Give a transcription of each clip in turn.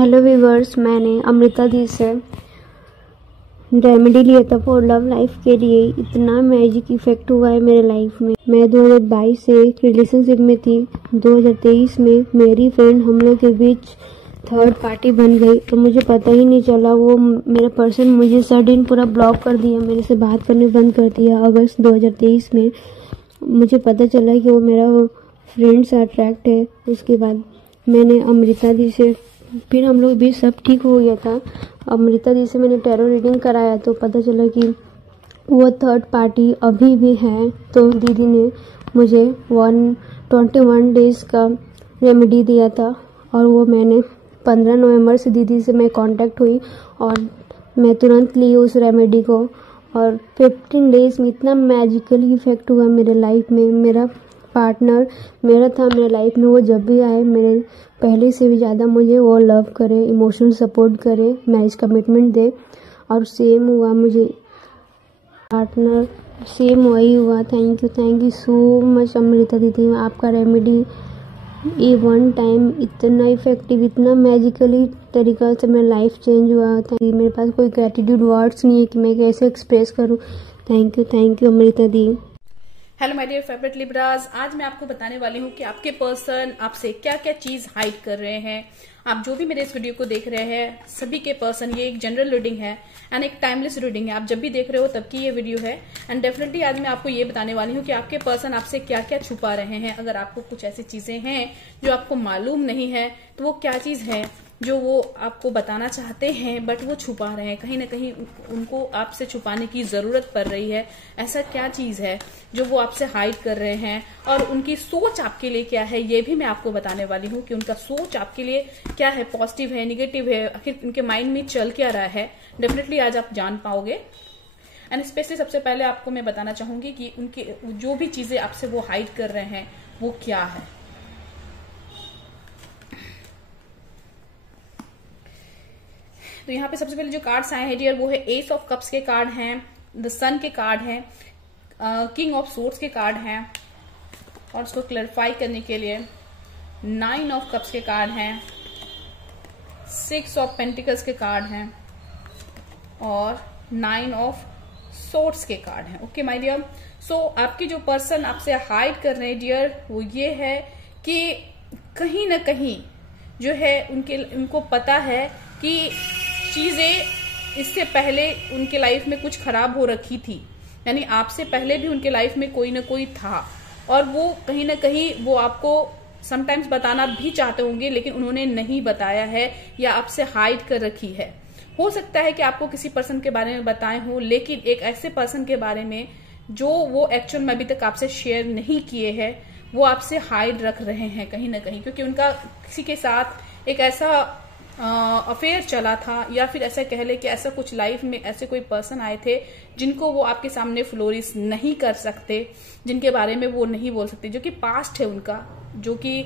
Hello viewers, मैंने अमृता दी से remedy लिया था फॉर लव लाइफ के लिए। इतना मैजिक इफेक्ट हुआ है मेरे लाइफ में। मैं 2022 से रिलेशनशिप में थी। 2023 में मेरी फ्रेंड हम लोग के बीच थर्ड पार्टी बन गई, तो मुझे पता ही नहीं चला। वो मेरा पर्सन मुझे सडन पूरा ब्लॉक कर दिया, मेरे से बात करने बंद कर दिया। अगस्त 2023 में मुझे पता चला कि वो मेरा फ्रेंड से अट्रैक्ट है। उसके बाद मैंने अमृता दी से, फिर हम लोग भी सब ठीक हो गया था। अमृता दी से मैंने टैरो रीडिंग कराया तो पता चला कि वो थर्ड पार्टी अभी भी है। तो दीदी ने मुझे 121 डेज का रेमेडी दिया था और वो मैंने 15 नवंबर से दीदी से मैं कांटेक्ट हुई और मैं तुरंत ली उस रेमेडी को। और 15 डेज में इतना मैजिकली इफेक्ट हुआ मेरे लाइफ में। मेरा पार्टनर मेरा था मेरे लाइफ में, वो जब भी आए मेरे पहले से भी ज़्यादा मुझे वो लव करे, इमोशनल सपोर्ट करे, मैरिज कमिटमेंट दे। और सेम हुआ मुझे पार्टनर, सेम वही हुआ। Thank you so much Amrita दीदी। आपका रेमेडी ये वन टाइम इतना इफेक्टिव, इतना मैजिकली तरीका से मेरा लाइफ चेंज हुआ था। मेरे पास कोई ग्रेटिट्यूड वर्ड्स नहीं है कि मैं कैसे एक्सप्रेस करूँ। थैंक यू अमृता दी। Hello my dear favourite Libras, आज मैं आपको बताने वाली हूँ कि आपके पर्सन आपसे क्या क्या चीज हाइड कर रहे हैं। आप जो भी मेरे इस वीडियो को देख रहे हैं, सभी के पर्सन, ये एक जनरल रीडिंग है एंड एक टाइमलेस रीडिंग है। आप जब भी देख रहे हो तब की ये वीडियो है एंड डेफिनेटली आज मैं आपको ये बताने वाली हूँ कि आपके पर्सन आपसे क्या क्या छुपा रहे हैं। अगर आपको कुछ ऐसी चीजें हैं जो आपको मालूम नहीं है तो वो क्या चीज है जो वो आपको बताना चाहते हैं बट वो छुपा रहे हैं। कहीं ना कहीं उनको आपसे छुपाने की जरूरत पड़ रही है। ऐसा क्या चीज है जो वो आपसे हाइड कर रहे हैं और उनकी सोच आपके लिए क्या है, ये भी मैं आपको बताने वाली हूँ कि उनका सोच आपके लिए क्या है, पॉजिटिव है, निगेटिव है, आखिर उनके माइंड में चल क्या रहा है। डेफिनेटली आज आप जान पाओगे। एंड स्पेशली सबसे पहले आपको मैं बताना चाहूंगी कि उनके जो भी चीजें आपसे वो हाइड कर रहे हैं वो क्या है। तो यहाँ पे सबसे पहले जो कार्ड्स आए हैं डियर वो है एस ऑफ कप्स के कार्ड हैं, द सन के कार्ड हैं, किंग ऑफ सोर्ड्स के कार्ड हैं और उसको क्लैरिफाई करने के लिए 9 ऑफ कप्स के कार्ड हैं, 6 ऑफ पेंटिकल्स के कार्ड हैं और 9 ऑफ सोर्ड्स के कार्ड हैं। ओके माय डियर, सो आपकी जो पर्सन आपसे हाइड कर रहे हैं डियर वो ये है कि कहीं ना कहीं जो है उनको पता है कि चीजें इससे पहले उनके लाइफ में कुछ खराब हो रखी थी, यानी आपसे पहले भी उनके लाइफ में कोई ना कोई था और वो कहीं ना कहीं वो आपको समटाइम्स बताना भी चाहते होंगे लेकिन उन्होंने नहीं बताया है या आपसे हाइड कर रखी है। हो सकता है कि आपको किसी पर्सन के बारे में बताए हो लेकिन एक ऐसे पर्सन के बारे में जो वो एक्चुअल में अभी तक आपसे शेयर नहीं किए हैं, वो आपसे हाइड रख रहे हैं कहीं ना कहीं, क्योंकि उनका किसी के साथ एक ऐसा अफेयर चला था या फिर ऐसा कह ले कि ऐसा कुछ लाइफ में ऐसे कोई पर्सन आए थे जिनको वो आपके सामने फ्लोरिश नहीं कर सकते, जिनके बारे में वो नहीं बोल सकते, जो कि पास्ट है उनका, जो कि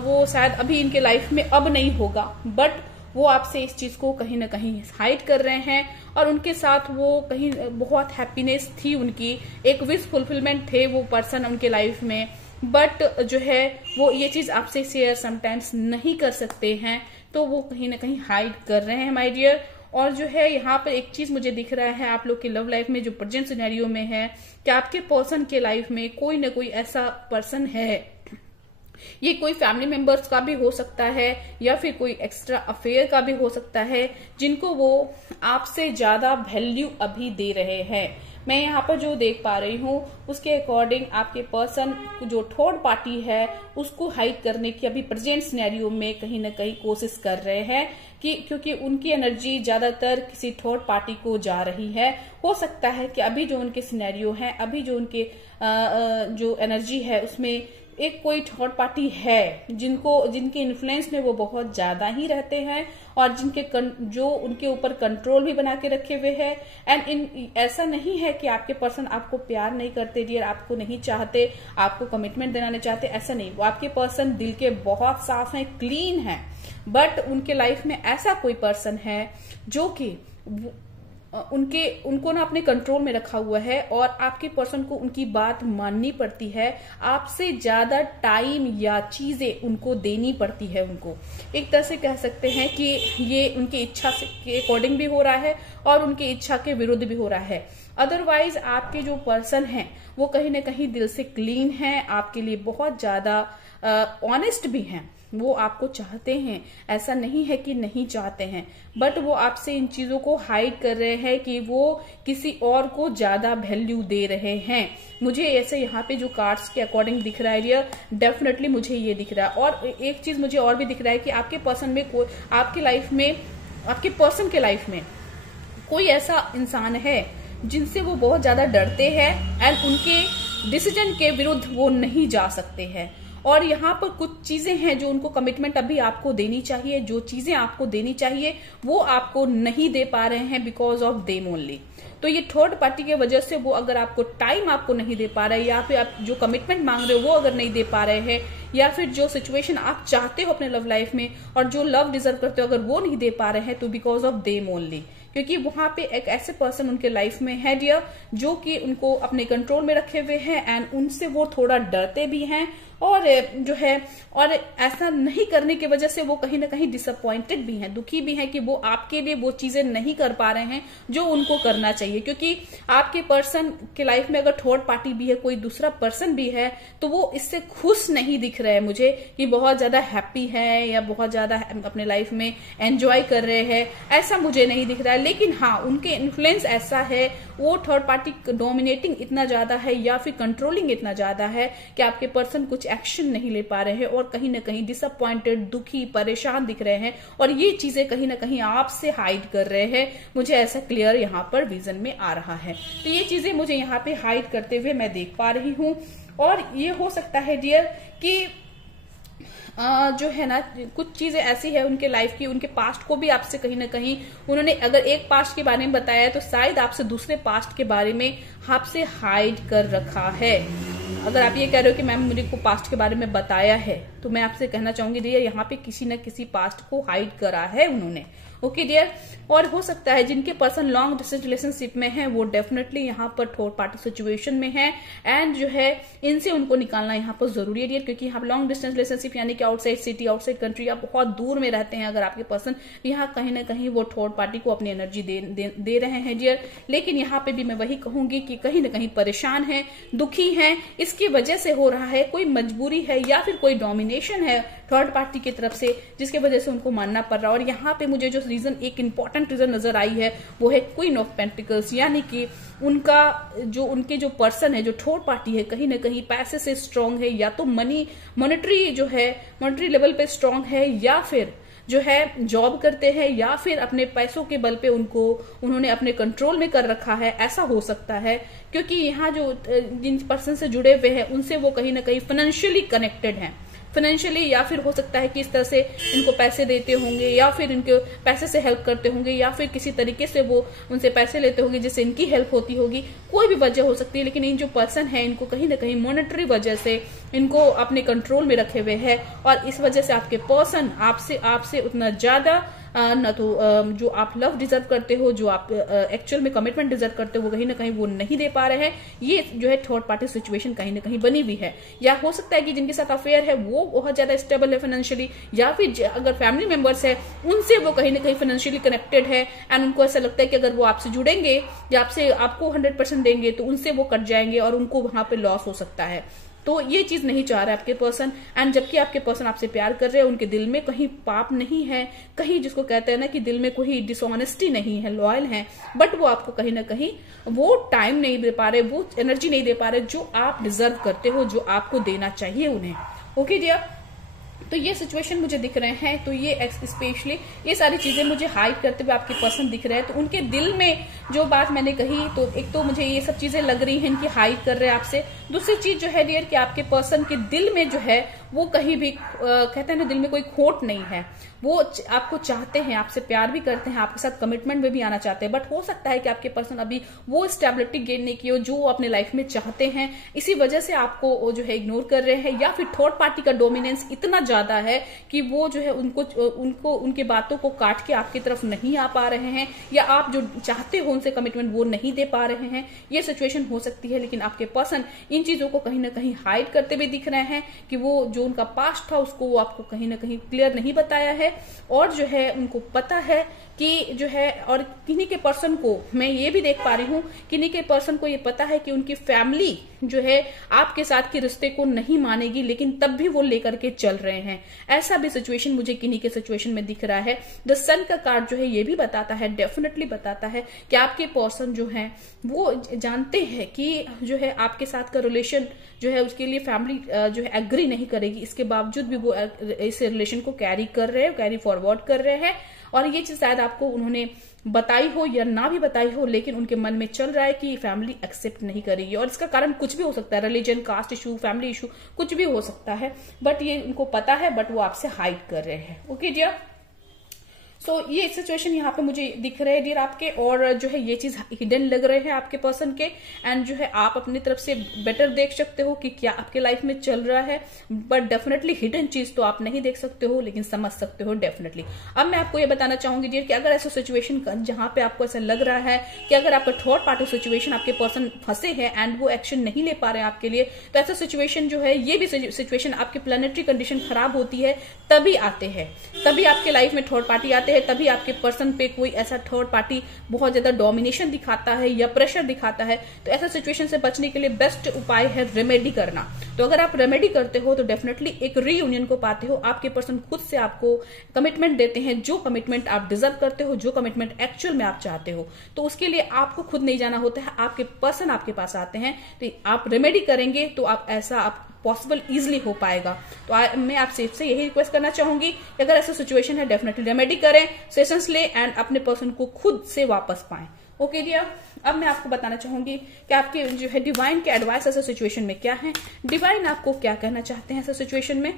वो शायद अभी इनके लाइफ में अब नहीं होगा, बट वो आपसे इस चीज को कहीं ना कहीं हाइड कर रहे हैं और उनके साथ वो कहीं बहुत हैप्पीनेस थी, उनकी एक विश फुलफिलमेंट थे वो पर्सन उनके लाइफ में, बट जो है वो ये चीज आपसे शेयर समटाइम्स नहीं कर सकते हैं, तो वो कहीं ना कहीं हाइड कर रहे हैं माय डियर। और जो है यहाँ पर एक चीज मुझे दिख रहा है आप लोग के लव लाइफ में जो प्रेजेंट सिनेरियो में है कि आपके पर्सन के लाइफ में कोई ना कोई ऐसा पर्सन है, ये कोई फैमिली मेंबर्स का भी हो सकता है या फिर कोई एक्स्ट्रा अफेयर का भी हो सकता है, जिनको वो आपसे ज्यादा वैल्यू अभी दे रहे हैं। मैं यहाँ पर जो देख पा रही हूँ उसके अकॉर्डिंग आपके पर्सन जो थर्ड पार्टी है उसको हाइड करने की अभी प्रेजेंट सिनेरियो में कहीं ना कहीं कोशिश कर रहे हैं कि क्योंकि उनकी एनर्जी ज्यादातर किसी थर्ड पार्टी को जा रही है। हो सकता है कि अभी जो उनके सिनेरियो है, अभी जो उनके जो एनर्जी है उसमें एक कोई थर्ड पार्टी है जिनके इन्फ्लुएंस में वो बहुत ज्यादा ही रहते हैं और जो उनके ऊपर कंट्रोल भी बना के रखे हुए हैं। एंड ऐसा नहीं है कि आपके पर्सन आपको प्यार नहीं करते डियर, आपको नहीं चाहते, आपको कमिटमेंट देना नहीं चाहते, ऐसा नहीं। वो आपके पर्सन दिल के बहुत साफ हैं, क्लीन हैं, बट उनके लाइफ में ऐसा कोई पर्सन है जो कि उनको ना अपने कंट्रोल में रखा हुआ है और आपके पर्सन को उनकी बात माननी पड़ती है, आपसे ज्यादा टाइम या चीजें उनको देनी पड़ती है। उनको एक तरह से कह सकते हैं कि ये उनकी इच्छा के अकॉर्डिंग भी हो रहा है और उनकी इच्छा के विरुद्ध भी हो रहा है। अदरवाइज आपके जो पर्सन हैं वो कहीं ना कहीं दिल से क्लीन हैं, आपके लिए बहुत ज्यादा ऑनेस्ट भी हैं, वो आपको चाहते हैं, ऐसा नहीं है कि नहीं चाहते हैं, बट वो आपसे इन चीजों को हाइड कर रहे हैं कि वो किसी और को ज्यादा वैल्यू दे रहे हैं। मुझे ऐसे यहाँ पे जो कार्ड्स के अकॉर्डिंग दिख रहा है डियर, डेफिनेटली मुझे ये दिख रहा है। और एक चीज मुझे और भी दिख रहा है कि आपके पर्सन में कोई, आपके लाइफ में, आपके पर्सन के लाइफ में कोई ऐसा इंसान है जिनसे वो बहुत ज्यादा डरते हैं एंड उनके डिसीजन के विरुद्ध वो नहीं जा सकते हैं। और यहाँ पर कुछ चीजें हैं जो उनको कमिटमेंट अभी आपको देनी चाहिए, जो चीजें आपको देनी चाहिए वो आपको नहीं दे पा रहे हैं बिकॉज ऑफ देम ओनली। तो ये थर्ड पार्टी की वजह से वो अगर आपको टाइम आपको नहीं दे पा रहे हैं, या फिर आप जो कमिटमेंट मांग रहे हो वो अगर नहीं दे पा रहे हैं, या फिर जो सिचुएशन आप चाहते हो अपने लव लाइफ में और जो लव डिजर्व करते हो अगर वो नहीं दे पा रहे हैं, तो बिकॉज ऑफ देम ओनली। क्योंकि वहां पे एक ऐसे पर्सन उनके लाइफ में है डियर जो कि उनको अपने कंट्रोल में रखे हुए हैं एंड उनसे वो थोड़ा डरते भी हैं और जो है, और ऐसा नहीं करने की वजह से वो कहीं ना कहीं डिसअपॉइंटेड भी हैं, दुखी भी हैं कि वो आपके लिए वो चीजें नहीं कर पा रहे हैं जो उनको करना चाहिए। क्योंकि आपके पर्सन के लाइफ में अगर थर्ड पार्टी भी है, कोई दूसरा पर्सन भी है, तो वो इससे खुश नहीं दिख रहे हैं मुझे कि बहुत ज्यादा हैप्पी है या बहुत ज्यादा अपने लाइफ में एंजॉय कर रहे हैं, ऐसा मुझे नहीं दिख रहा है। लेकिन हाँ, उनके इन्फ्लुएंस ऐसा है, वो थर्ड पार्टी डोमिनेटिंग इतना ज्यादा है या फिर कंट्रोलिंग इतना ज्यादा है कि आपके पर्सन कुछ एक्शन नहीं ले पा रहे हैं और कहीं ना कहीं डिसअपॉइंटेड, दुखी, परेशान दिख रहे हैं और ये चीजें कहीं ना कहीं आपसे हाइड कर रहे हैं। मुझे ऐसा क्लियर यहाँ पर विजन में आ रहा है। तो ये चीजें मुझे यहाँ पे हाइड करते हुए मैं देख पा रही हूँ। और ये हो सकता है डियर कि जो है ना, कुछ चीजें ऐसी है उनके लाइफ की, उनके पास्ट को भी आपसे कहीं ना कहीं उन्होंने अगर एक पास्ट के बारे में बताया तो शायद आपसे दूसरे पास्ट के बारे में आपसे हाइड कर रखा है। अगर आप ये कह रहे हो कि मैम मुझे को पास्ट के बारे में बताया है, तो मैं आपसे कहना चाहूंगी डियर यहाँ पे किसी न किसी पास्ट को हाइड करा है उन्होंने। Okay dear. और हो सकता है जिनके पर्सन लॉन्ग डिस्टेंस रिलेशनशिप में है वो डेफिनेटली यहाँ पर थर्ड पार्टी सिचुएशन में है एंड जो है इनसे उनको निकालना यहाँ पर जरूरी है डियर। क्योंकि यहाँ लॉन्ग डिस्टेंस रिलेशनशिप यानी कि आउटसाइड सिटी, आउटसाइड कंट्री, या बहुत दूर में रहते हैं अगर आपके पर्सन, यहाँ कहीं ना कहीं वो थर्ड पार्टी को अपनी एनर्जी दे रहे हैं डियर। लेकिन यहाँ पे भी मैं वही कहूंगी कि कहीं ना कहीं परेशान है, दुखी है, इसकी वजह से हो रहा है, कोई मजबूरी है या फिर कोई डोमिनेशन है थर्ड पार्टी की तरफ से जिसकी वजह से उनको मानना पड़ रहा है। और यहाँ पे मुझे जो रीजन, एक इंपॉर्टेंट रीजन नजर आई है वो है क्वीन ऑफ पेंटिकल्स, यानी कि उनके जो पर्सन है, जो थर्ड पार्टी है, कहीं ना कहीं पैसे से स्ट्रांग है, या तो मॉनेटरी लेवल पे स्ट्रांग है, या फिर जो है जॉब करते हैं, या फिर अपने पैसों के बल पे उन्होंने अपने कंट्रोल में कर रखा है, ऐसा हो सकता है। क्योंकि यहाँ जो जिन पर्सन से जुड़े हुए हैं उनसे वो कहीं ना कहीं फाइनेंशियली कनेक्टेड हैं, फाइनेंशियली, या फिर हो सकता है कि इस तरह से इनको पैसे देते होंगे या फिर इनके पैसे से हेल्प करते होंगे, या फिर किसी तरीके से वो उनसे पैसे लेते होंगे जिससे इनकी हेल्प होती होगी, कोई भी वजह हो सकती है। लेकिन इन जो पर्सन है इनको कहीं ना कहीं मॉनेटरी वजह से इनको अपने कंट्रोल में रखे हुए है और इस वजह से आपके पर्सन आपसे उतना ज्यादा न तो जो आप लव डिजर्व करते हो, जो आप एक्चुअल में कमिटमेंट डिजर्व करते हो, वो कहीं ना कहीं वो नहीं दे पा रहे हैं। ये जो है थर्ड पार्टी सिचुएशन कहीं ना कहीं बनी हुई है। या हो सकता है कि जिनके साथ अफेयर है वो बहुत ज्यादा स्टेबल है फाइनेंशियली, या फिर अगर फैमिली मेंबर्स है उनसे वो कहीं ना कहीं फाइनेंशियली कनेक्टेड है एंड उनको ऐसा लगता है कि अगर वो आपसे जुड़ेंगे या आपको 100% देंगे तो उनसे वो कट जाएंगे और उनको वहां पे लॉस हो सकता है। तो ये चीज नहीं चाह रहे आपके पर्सन। एंड जबकि आपके पर्सन आपसे प्यार कर रहे हैं, उनके दिल में कहीं पाप नहीं है, कहीं जिसको कहते हैं ना कि दिल में कोई डिसऑनेस्टी नहीं है, लॉयल है, बट वो आपको कहीं ना कहीं वो टाइम नहीं दे पा रहे, वो एनर्जी नहीं दे पा रहे जो आप डिजर्व करते हो, जो आपको देना चाहिए उन्हें। Okay dear. तो ये सिचुएशन मुझे दिख रहे हैं। तो ये स्पेशली ये सारी चीजें मुझे हाइड करते हुए आपके पर्सन दिख रहे हैं। तो उनके दिल में जो बात मैंने कही, तो एक तो मुझे ये सब चीजें लग रही हैं इनकी हाइड कर रहे हैं आपसे। दूसरी चीज जो है डियर कि आपके पर्सन के दिल में जो है वो कहीं भी कहते हैं ना, दिल में कोई खोट नहीं है, वो आपको चाहते हैं, आपसे प्यार भी करते हैं, आपके साथ कमिटमेंट में भी आना चाहते हैं, बट हो सकता है कि आपके पर्सन अभी वो स्टेबिलिटी गेन नहीं की हो जो वो अपने लाइफ में चाहते हैं। इसी वजह से आपको जो है इग्नोर कर रहे हैं, या फिर थर्ड पार्टी का डोमिनेंस इतना ज्यादा है कि वो जो है उनको उनके बातों को काट के आपकी तरफ नहीं आ पा रहे हैं, या आप जो चाहते हो उनसे कमिटमेंट वो नहीं दे पा रहे हैं। ये सिचुएशन हो सकती है। लेकिन आपके पर्सन इन चीजों को कहीं ना कहीं हाइड करते हुए दिख रहे हैं कि वो जो उनका पास्ट था उसको वो आपको कहीं ना कहीं क्लियर नहीं बताया है, और जो है उनको पता है कि जो है, और किन्हीं के पर्सन को मैं ये भी देख पा रही हूं, किन्हीं के पर्सन को ये पता है कि उनकी फैमिली जो है आपके साथ के रिश्ते को नहीं मानेगी, लेकिन तब भी वो लेकर के चल रहे हैं। ऐसा भी सिचुएशन मुझे किन्हीं के सिचुएशन में दिख रहा है। द सन का कार्ड जो है ये भी बताता है, डेफिनेटली बताता है कि आपके पर्सन जो है वो जानते हैं कि जो है आपके साथ का रिलेशन जो है उसके लिए फैमिली जो है एग्री नहीं करेगी, इसके बावजूद भी वो इस रिलेशन को कैरी कर रहे हैं, कैरी फॉरवर्ड कर रहे हैं। और ये चीज शायद आपको उन्होंने बताई हो या ना भी बताई हो, लेकिन उनके मन में चल रहा है कि फैमिली एक्सेप्ट नहीं करेगी, और इसका कारण कुछ भी हो सकता है, religion, caste issue, family issue, कुछ भी हो सकता है, बट ये उनको पता है, बट वो आपसे हाइड कर रहे हैं। ओके डियर, सो ये सिचुएशन यहाँ पे मुझे दिख रहे हैं डियर आपके, और जो है ये चीज हिडन लग रहे हैं आपके पर्सन के, एंड जो है आप अपनी तरफ से बेटर देख सकते हो कि क्या आपके लाइफ में चल रहा है, बट डेफिनेटली हिडन चीज तो आप नहीं देख सकते हो, लेकिन समझ सकते हो डेफिनेटली। अब मैं आपको ये बताना चाहूंगी डियर कि अगर ऐसा सिचुएशन जहां पे आपको ऐसा लग रहा है कि अगर आपका थर्ड पार्टी सिचुएशन आपके पर्सन फंसे हैं एंड वो एक्शन नहीं ले पा रहे हैं आपके लिए, तो ऐसा सिचुएशन जो है, ये भी सिचुएशन आपकी प्लैनेटरी कंडीशन खराब होती है तभी आते हैं, तभी आपके लाइफ में थर्ड पार्टी आते हैं, तभी आपके पर्सन पे कोई ऐसा थर्ड पार्टी बहुत ज्यादा डोमिनेशन दिखाता है या प्रेशर दिखाता है। तो ऐसा सिचुएशन से बचने के लिए बेस्ट उपाय है रेमेडी करना। तो अगर आप रेमेडी करते हो तो डेफिनेटली एक रीयूनियन को पाते हो, आपके पर्सन खुद से आपको कमिटमेंट देते हैं, जो कमिटमेंट आप डिजर्व करते हो, जो कमिटमेंट एक्चुअल में आप चाहते हो। तो उसके लिए आपको खुद नहीं जाना होता है, आपके पर्सन आपके पास आते हैं। तो आप रेमेडी करेंगे तो आप ऐसा आप पॉसिबल इजिली हो पाएगा। तो मैं आपसे यही रिक्वेस्ट करना चाहूंगी कि अगर ऐसा सिचुएशन है डेफिनेटली रेमेडी करें, सेशंस ले एंड अपने पर्सन को खुद से वापस पाएं। ओके डियर, अब मैं आपको बताना चाहूंगी कि आपके जो है डिवाइन के एडवाइस ऐसा सिचुएशन में क्या है, डिवाइन आपको क्या कहना चाहते हैं ऐसा सिचुएशन में,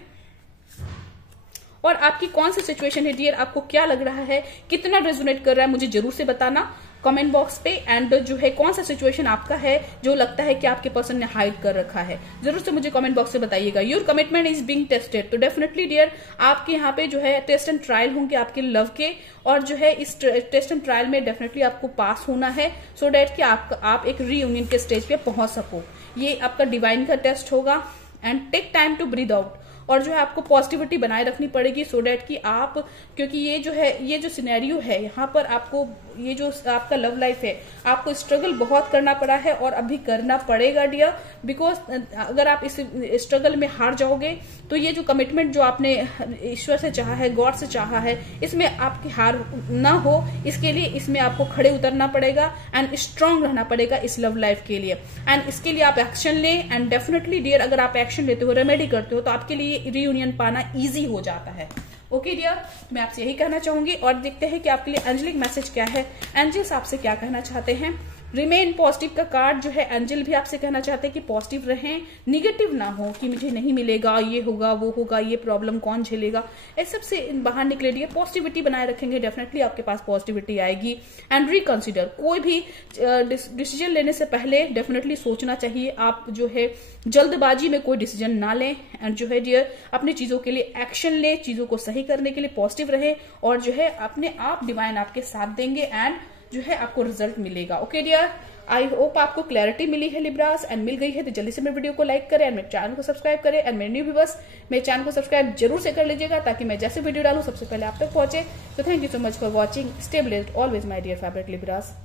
और आपकी कौन सी सिचुएशन है डियर, आपको क्या लग रहा है, कितना रेजोनेट कर रहा है, मुझे जरूर से बताना कमेंट बॉक्स पे। एंड जो है कौन सा सिचुएशन आपका है जो लगता है कि आपके पर्सन ने हाइड कर रखा है, जरूर से मुझे कमेंट बॉक्स से बताइएगा। Your commitment is being tested, तो डेफिनेटली डियर आपके यहाँ पे जो है टेस्ट एंड ट्रायल होंगे आपके लव के, और जो है इस टेस्ट एंड ट्रायल में डेफिनेटली आपको पास होना है, सो डेट कि आप एक रीयूनियन के स्टेज पे पहुंच सको। ये आपका डिवाइन का टेस्ट होगा। And take time to breathe out, और जो है आपको पॉजिटिविटी बनाए रखनी पड़ेगी, सो डेट कि आप, क्योंकि ये जो है ये जो सिनेरियो है यहाँ पर आपको, ये जो आपका लव लाइफ है, आपको स्ट्रगल बहुत करना पड़ा है और अभी करना पड़ेगा डियर, बिकॉज अगर आप इस स्ट्रगल में हार जाओगे तो ये जो कमिटमेंट जो आपने ईश्वर से चाहा है, गॉड से चाहा है, इसमें आपकी हार ना हो, इसके लिए इसमें आपको खड़े उतरना पड़ेगा एंड स्ट्रांग रहना पड़ेगा इस लव लाइफ के लिए। एंड इसके लिए आप एक्शन लें, एंड डेफिनेटली डियर अगर आप एक्शन लेते हो, रेमेडी करते हो, तो आपके लिए रीयूनियन पाना इजी हो जाता है। ओके डियर, मैं आपसे यही कहना चाहूंगी, और देखते हैं कि आपके लिए एंजेलिक मैसेज क्या है, एंजल्स आपसे क्या कहना चाहते हैं। रिमेन पॉजिटिव का कार्ड जो है, एंजल भी आपसे कहना चाहते हैं कि पॉजिटिव रहें, निगेटिव ना हो कि मुझे नहीं मिलेगा, ये होगा, वो होगा, ये प्रॉब्लम कौन झेलेगा, इस सब से बाहर निकले डियर, पॉजिटिविटी बनाए रखेंगे, डेफिनेटली आपके पास पॉजिटिविटी आएगी। एंड रिकंसिडर, कोई भी डिसीजन लेने से पहले डेफिनेटली सोचना चाहिए, आप जो है जल्दबाजी में कोई डिसीजन ना लें, एंड जो है डियर अपनी चीजों के लिए एक्शन ले, चीजों को सही करने के लिए पॉजिटिव रहे, और जो है अपने आप डिवाइन आपके साथ देंगे एंड जो है आपको रिजल्ट मिलेगा। ओके डियर, आई होप आपको क्लैरिटी मिली है लिब्रास, एंड मिल गई है तो जल्दी से मेरे वीडियो को लाइक करें एंड मेरे चैनल को सब्सक्राइब करें, एंड मेरे न्यू व्यूअर्स मेरे चैनल को सब्सक्राइब जरूर से कर लीजिएगा ताकि मैं जैसे वीडियो डालूं सबसे पहले आप तक पहुंचे। तो thank you so much for watching, stay blessed always my dear favourite Libras.